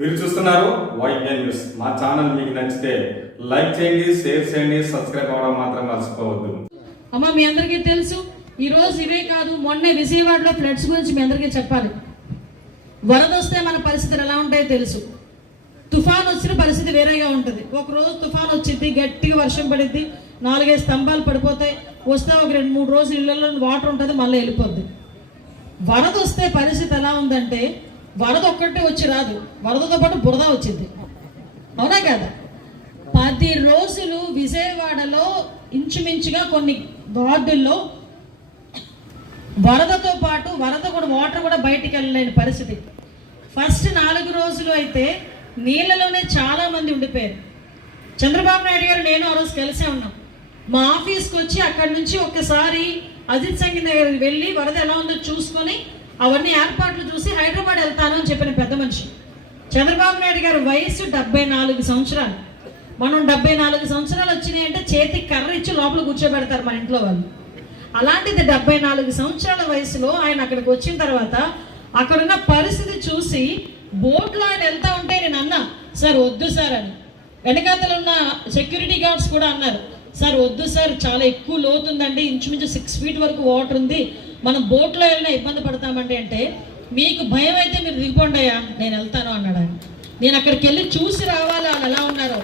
మీరు చూస్తున్నారు YN news. మా ఛానల్ మీకు నచ్చితే లైక్ చేయండి, షేర్ చేయండి, సబ్స్క్రైబ్ అవ్వడం మాత్రం మర్చిపోవద్దు. అమ్మ మీ అందరికీ తెలుసు, ఈ రోజు ఇవే కాదు, మొన్నే విజయవాడలో ఫ్లడ్స్ గురించి మీ అందరికీ చెప్పాలి. వరద వస్తే మన పరిస్థితులు ఎలా ఉంటాయో తెలుసు. తుఫాన్ వచ్చిన పరిస్థితి వేరేగా ఉంటుంది. ఒక రోజు తుఫాన్ వచ్చింది, గట్టిగా వర్షం పడిద్ది, 4-5 స్తంభాలు పడిపోతాయి, వస్తే ఒక 2-3 రోజులు ఇళ్లలో వాటర్ ఉంటుంది, మళ్ళీ వెళ్ళిపోద్ది. వరద వస్తే పరిస్థితి ఎలా ఉందంటే, వరద ఒక్కటే వచ్చి రాదు, వరదతో పాటు బురద వచ్చింది. అవునా కదా? 10 రోజులు విజయవాడలో ఇంచుమించుగా కొన్ని వార్డుల్లో వరదతో పాటు వాటర్ కూడా బయటికి వెళ్ళలేని పరిస్థితి. ఫస్ట్ 4 రోజులు అయితే నీళ్ళలోనే చాలా మంది ఉండిపోయారు. చంద్రబాబు నాయుడు గారు నేను ఆ రోజు కలిసే ఉన్నాం. మా ఆఫీస్కి వచ్చి అక్కడి నుంచి ఒక్కసారి అజిత్ సంఘ్ దగ్గర వెళ్ళి వరద ఎలా ఉందో చూసుకొని అవన్నీ ఏర్పాట్లు చూసి హైదరాబాద్ వెళ్తాను అని చెప్పిన పెద్ద మనిషి. చంద్రబాబు నాయుడు గారి వయసు 74 సంవత్సరాలు. మనం 74 సంవత్సరాలు వచ్చినాయి అంటే చేతికి కర్ర ఇచ్చి లోపల కూర్చోబెడతారు మన ఇంట్లో వాళ్ళు. అలాంటిది 74 సంవత్సరాల వయసులో ఆయన అక్కడికి వచ్చిన తర్వాత అక్కడున్న పరిస్థితి చూసి బోట్లో ఆయన వెళ్తా ఉంటే నేను అన్నా, సార్ వద్దు సార్ అని. వెనకాతలు ఉన్న సెక్యూరిటీ గార్డ్స్ కూడా అన్నారు, సార్ వద్దు సార్, చాలా ఎక్కువ లోతుందండి, ఇంచుమించు 6 feet వరకు వాటర్ ఉంది, మనం బోట్లో వెళ్ళినా ఇబ్బంది పడతామండి అంటే, మీకు భయం అయితే మీరు దిగిపోండి అయ్యా, నేను వెళ్తాను అన్నాడు ఆయన. నేను అక్కడికి వెళ్ళి చూసి రావాలి వాళ్ళు ఎలా ఉన్నారో,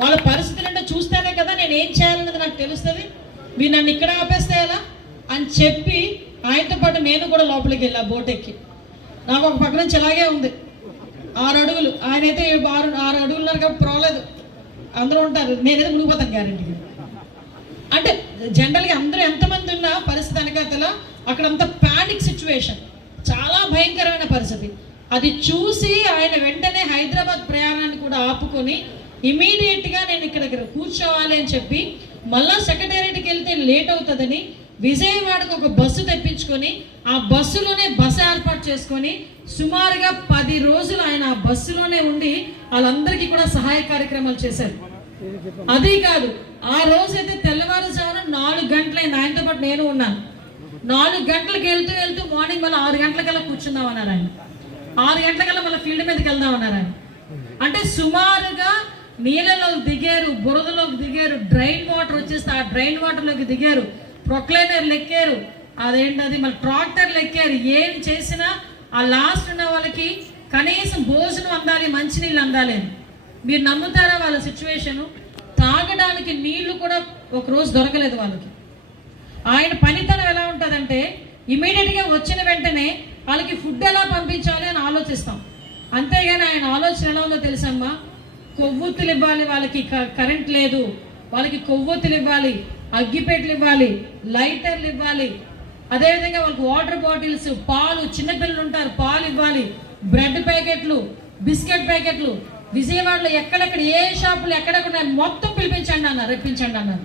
వాళ్ళ పరిస్థితులు అంటే చూస్తేనే కదా నేను ఏం చేయాలన్నది నాకు తెలుస్తుంది. మీరు నన్ను ఇక్కడ ఆపేస్తే ఎలా అని చెప్పి ఆయనతో పాటు నేను కూడా లోపలికి వెళ్ళా బోట్ ఎక్కి. నాకు ఒక పక్క నుంచి ఇలాగే ఉంది 6 అడుగులు, ఆయనైతే 6 అడుగులున్నారు కాబట్టి పర్వాలేదు, అందరూ ఉంటారు, నేనైతే మునిగిపోతాను గ్యారెంటీగా. అంటే జనరల్గా అందరూ ఎంతమంది ఉన్నా పరిస్థితి వెనకాతల అక్కడంతా ప్యానిక్ సిచ్యువేషన్, చాలా భయంకరమైన పరిస్థితి. అది చూసి ఆయన వెంటనే హైదరాబాద్ ప్రయాణాన్ని కూడా ఆపుకొని ఇమీడియట్గా నేను ఇక్కడ కూర్చోవాలి అని చెప్పి మళ్ళా సెక్రటేరియట్కి వెళ్తే లేట్ అవుతుందని విజయవాడకు ఒక బస్సు తెప్పించుకొని ఆ బస్సులోనే బస్సు ఏర్పాటు చేసుకొని సుమారుగా 10 రోజులు ఆయన ఆ బస్సులోనే ఉండి వాళ్ళందరికీ కూడా సహాయ కార్యక్రమాలు చేశారు. అదే కాదు, ఆ రోజైతే తెల్లవారుజామున 4 గంటలైంది, ఆయనతో పాటు నేను ఉన్నాను. 4 గంటలకు వెళ్తూ మార్నింగ్ మళ్ళీ 6 గంటలకల్లా కూర్చుందాం అన్నారు ఆయన. 6 గంటలకల్లా మళ్ళీ ఫీల్డ్ మీదకి వెళ్దాం అన్నారు ఆయన. అంటే సుమారుగా నీళ్ళలోకి దిగారు, బురదలోకి దిగారు, డ్రైన్ వాటర్ వచ్చేస్తే ఆ డ్రైన్ వాటర్లోకి దిగారు, ప్రొక్లైనర్లు ఎక్కారు, అదేంటది మళ్ళీ ట్రాక్టర్లు ఎక్కారు. ఏం చేసినా ఆ లాస్ట్ ఉన్న వాళ్ళకి కనీసం భోజనం అందాలి, మంచినీళ్ళు అందాలి అని. మీరు నమ్ముతారా వాళ్ళ సిచ్యువేషను? తాగడానికి నీళ్లు కూడా ఒక రోజు దొరకలేదు వాళ్ళకి. ఆయన పనితనం ఎలా ఉంటుందంటే ఇమీడియట్గా వచ్చిన వెంటనే వాళ్ళకి ఫుడ్ ఎలా పంపించాలి అని ఆలోచిస్తాం, అంతేగాని ఆయన ఆలోచన ఎలా ఉందో తెలుసమ్మా, కొవ్వొత్తులు ఇవ్వాలి వాళ్ళకి, కరెంట్ లేదు, వాళ్ళకి కొవ్వొత్తులు ఇవ్వాలి, అగ్గిపెట్లు ఇవ్వాలి, లైటర్లు ఇవ్వాలి, అదేవిధంగా వాళ్ళకి వాటర్ బాటిల్స్, పాలు, చిన్నపిల్లలు ఉంటారు పాలు ఇవ్వాలి, బ్రెడ్ ప్యాకెట్లు, బిస్కెట్ ప్యాకెట్లు. విజయవాడలో ఎక్కడెక్కడ ఏ షాపులు ఎక్కడెక్కడ మొత్తం పిలిపించండి అన్నారు, రప్పించండి అన్నారు.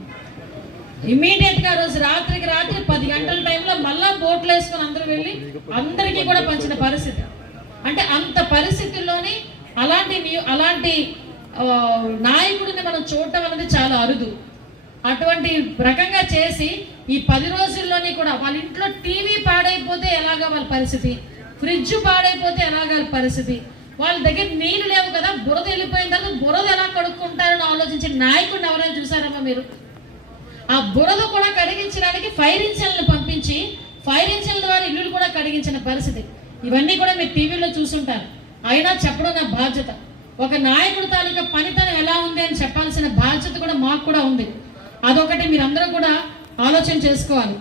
ఇమీడియట్గా రోజు రాత్రికి రాత్రి 10 గంటల టైంలో మళ్ళా బోట్లు వేసుకొని అందరూ వెళ్ళి అందరికీ కూడా పంచిన పరిస్థితి. అంటే అంత పరిస్థితుల్లోని అలాంటి నాయకుడిని మనం చూడటం అనేది చాలా అరుదు. అటువంటి రకంగా చేసి ఈ 10 రోజుల్లోని కూడా వాళ్ళ ఇంట్లో టీవీ పాడైపోతే ఎలాగా వాళ్ళ పరిస్థితి, ఫ్రిడ్జ్ పాడైపోతే ఎలాగా వాళ్ళ పరిస్థితి, వాళ్ళ దగ్గర నీళ్ళు లేవు కదా, బురద వెళ్ళిపోయిన తర్వాత బురద ఎలా కడుక్కుంటారని ఆలోచించిన నాయకుడిని ఎవరైనా చూసారమ్మా మీరు? ఆ బురద కూడా కడిగించడానికి ఫైర్ ఇంజిన్లను పంపించి ఫైర్ ఇంజిన్ల ద్వారా ఇల్లు కూడా కడిగించిన పరిస్థితి. ఇవన్నీ కూడా మీరు టీవీలో చూసుంటారు. అయినా చెప్పడం నా బాధ్యత. ఒక నాయకుడి తాలూకా పనితనం ఎలా ఉంది అని చెప్పాల్సిన బాధ్యత కూడా మాకు కూడా ఉంది. అదొకటి మీరందరూ కూడా ఆలోచన చేసుకోవాలి.